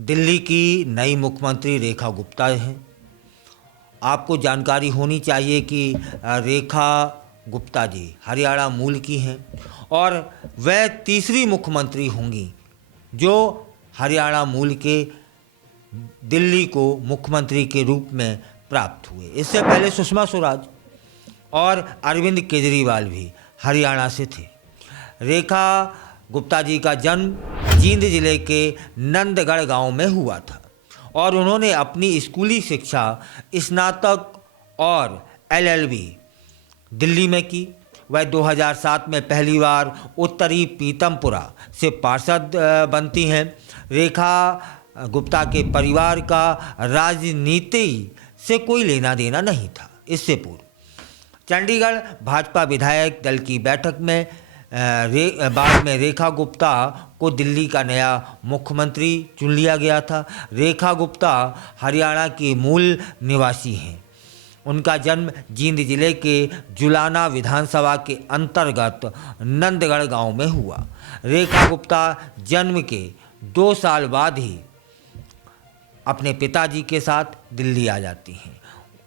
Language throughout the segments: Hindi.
दिल्ली की नई मुख्यमंत्री रेखा गुप्ता हैं। आपको जानकारी होनी चाहिए कि रेखा गुप्ता जी हरियाणा मूल की हैं और वह तीसरी मुख्यमंत्री होंगी जो हरियाणा मूल के दिल्ली को मुख्यमंत्री के रूप में प्राप्त हुए। इससे पहले सुषमा स्वराज और अरविंद केजरीवाल भी हरियाणा से थे। रेखा गुप्ता जी का जन्म जींद जिले के नंदगढ़ गांव में हुआ था और उन्होंने अपनी स्कूली शिक्षा स्नातक और एलएलबी दिल्ली में की। वह 2007 में पहली बार उत्तरी पीतमपुरा से पार्षद बनती हैं। रेखा गुप्ता के परिवार का राजनीति से कोई लेना देना नहीं था। इससे पूर्व चंडीगढ़ भाजपा विधायक दल की बैठक में बाद में रेखा गुप्ता को दिल्ली का नया मुख्यमंत्री चुन लिया गया था। रेखा गुप्ता हरियाणा की मूल निवासी हैं। उनका जन्म जींद जिले के जुलाना विधानसभा के अंतर्गत नंदगढ़ गांव में हुआ। रेखा गुप्ता जन्म के 2 साल बाद ही अपने पिताजी के साथ दिल्ली आ जाती हैं।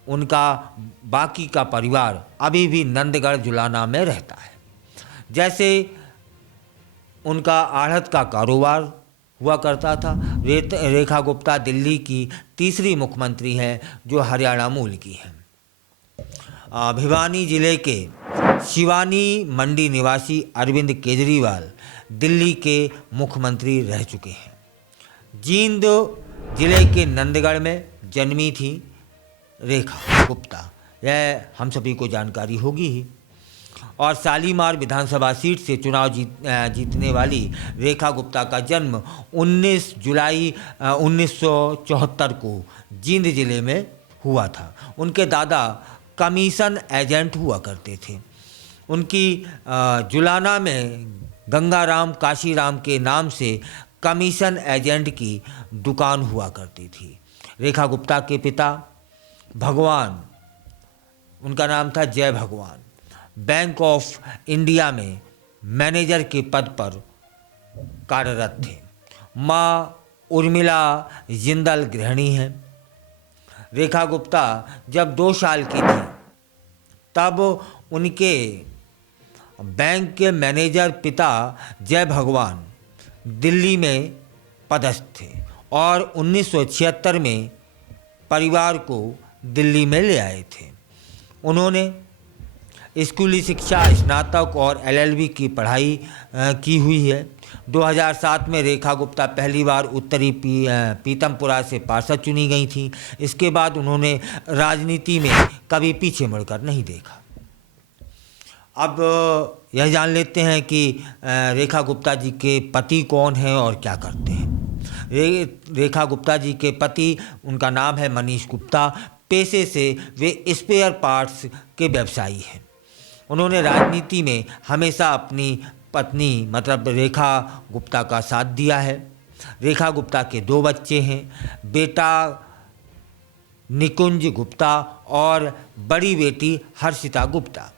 उनका बाकी का परिवार अभी भी नंदगढ़ जुलाना में रहता है। जैसे उनका आढ़त का कारोबार हुआ करता था। रेखा गुप्ता दिल्ली की तीसरी मुख्यमंत्री हैं जो हरियाणा मूल की हैं। भिवानी जिले के शिवानी मंडी निवासी अरविंद केजरीवाल दिल्ली के मुख्यमंत्री रह चुके हैं। जींद जिले के नंदगढ़ में जन्मी थी रेखा गुप्ता, यह हम सभी को जानकारी होगी ही। और शालीमार विधानसभा सीट से चुनाव जीतने वाली रेखा गुप्ता का जन्म 19 जुलाई 1974 को जींद जिले में हुआ था। उनके दादा कमीशन एजेंट हुआ करते थे। उनकी जुलाना में गंगाराम काशीराम के नाम से कमीशन एजेंट की दुकान हुआ करती थी। रेखा गुप्ता के पिता भगवान, उनका नाम था जय भगवान, बैंक ऑफ इंडिया में मैनेजर के पद पर कार्यरत थे। माँ उर्मिला जिंदल गृहिणी हैं। रेखा गुप्ता जब 2 साल की थी तब उनके बैंक के मैनेजर पिता जय भगवान दिल्ली में पदस्थ थे और 1976 में परिवार को दिल्ली में ले आए थे। उन्होंने स्कूली शिक्षा स्नातक और एलएलबी की पढ़ाई की हुई है। 2007 में रेखा गुप्ता पहली बार उत्तरी पीतमपुरा से पार्षद चुनी गई थी। इसके बाद उन्होंने राजनीति में कभी पीछे मुड़कर नहीं देखा। अब यह जान लेते हैं कि रेखा गुप्ता जी के पति कौन हैं और क्या करते हैं। रेखा गुप्ता जी के पति, उनका नाम है मनीष गुप्ता। पेशे से वे स्पेयर पार्ट्स के व्यवसायी हैं। उन्होंने राजनीति में हमेशा अपनी पत्नी मतलब रेखा गुप्ता का साथ दिया है। रेखा गुप्ता के 2 बच्चे हैं, बेटा निकुंज गुप्ता और बड़ी बेटी हर्षिता गुप्ता।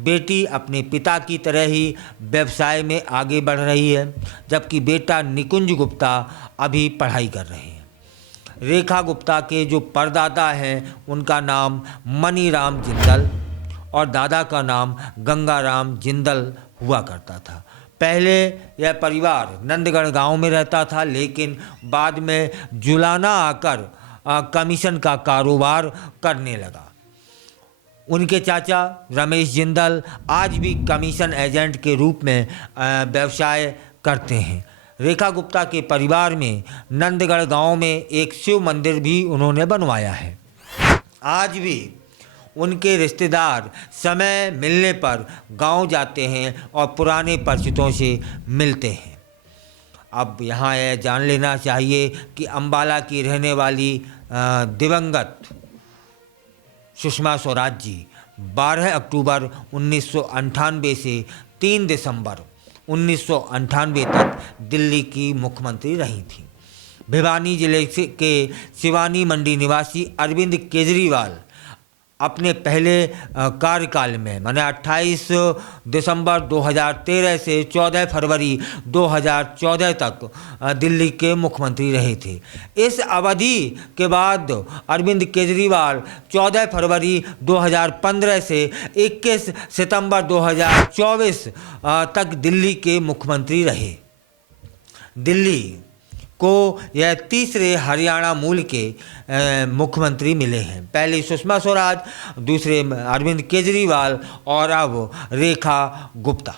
बेटी अपने पिता की तरह ही व्यवसाय में आगे बढ़ रही है, जबकि बेटा निकुंज गुप्ता अभी पढ़ाई कर रहे हैं। रेखा गुप्ता के जो परदादा हैं उनका नाम मनीराम जिंदल और दादा का नाम गंगाराम जिंदल हुआ करता था। पहले यह परिवार नंदगढ़ गांव में रहता था, लेकिन बाद में जुलाना आकर कमीशन का कारोबार करने लगा। उनके चाचा रमेश जिंदल आज भी कमीशन एजेंट के रूप में व्यवसाय करते हैं। रेखा गुप्ता के परिवार में नंदगढ़ गांव में एक शिव मंदिर भी उन्होंने बनवाया है। आज भी उनके रिश्तेदार समय मिलने पर गांव जाते हैं और पुराने परिचितों से मिलते हैं। अब यहाँ यह जान लेना चाहिए कि अंबाला की रहने वाली दिवंगत सुषमा स्वराज जी 12 अक्टूबर 1998 से 3 दिसंबर 1998 तक दिल्ली की मुख्यमंत्री रही थी। भिवानी जिले के शिवानी मंडी निवासी अरविंद केजरीवाल अपने पहले कार्यकाल में माने 28 दिसंबर 2013 से 14 फरवरी 2014 तक दिल्ली के मुख्यमंत्री रहे थे। इस अवधि के बाद अरविंद केजरीवाल 14 फरवरी 2015 से 21 सितंबर 2024 तक दिल्ली के मुख्यमंत्री रहे। दिल्ली को यह तीसरे हरियाणा मूल के मुख्यमंत्री मिले हैं। पहले सुषमा स्वराज, दूसरे अरविंद केजरीवाल और अब रेखा गुप्ता।